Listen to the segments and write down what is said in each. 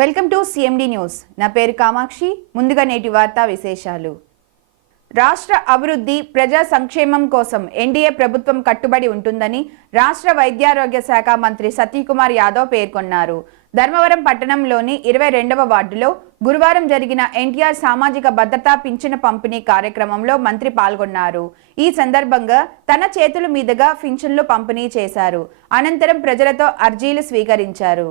Welcome to CMD news నా పేరు కామాక్షి. ముందుగా నేటి వార్తా విశేషాలు. రాష్ట్ర అభివృద్ధి ప్రజా సంక్షేమం కోసం ఎన్డీఏ ప్రభుత్వం కట్టుబడి ఉంటుందని రాష్ట్ర వైద్యారోగ్య శాఖ మంత్రి సతీకుమార్ యాదవ్ పేర్కొన్నారు. ధర్మవరం పట్టణంలోని ఇరవై రెండవ వార్డులో గురువారం జరిగిన ఎన్టీఆర్ సామాజిక భద్రతా పింఛను పంపిణీ కార్యక్రమంలో మంత్రి పాల్గొన్నారు. ఈ సందర్భంగా తన చేతుల మీదుగా పింఛన్లు పంపిణీ చేశారు. అనంతరం ప్రజలతో అర్జీలు స్వీకరించారు.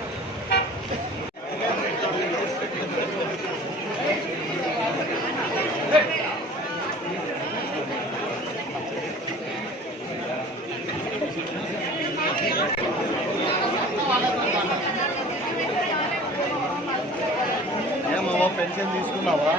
ఏమో పెన్షన్ తీసుకున్నావా?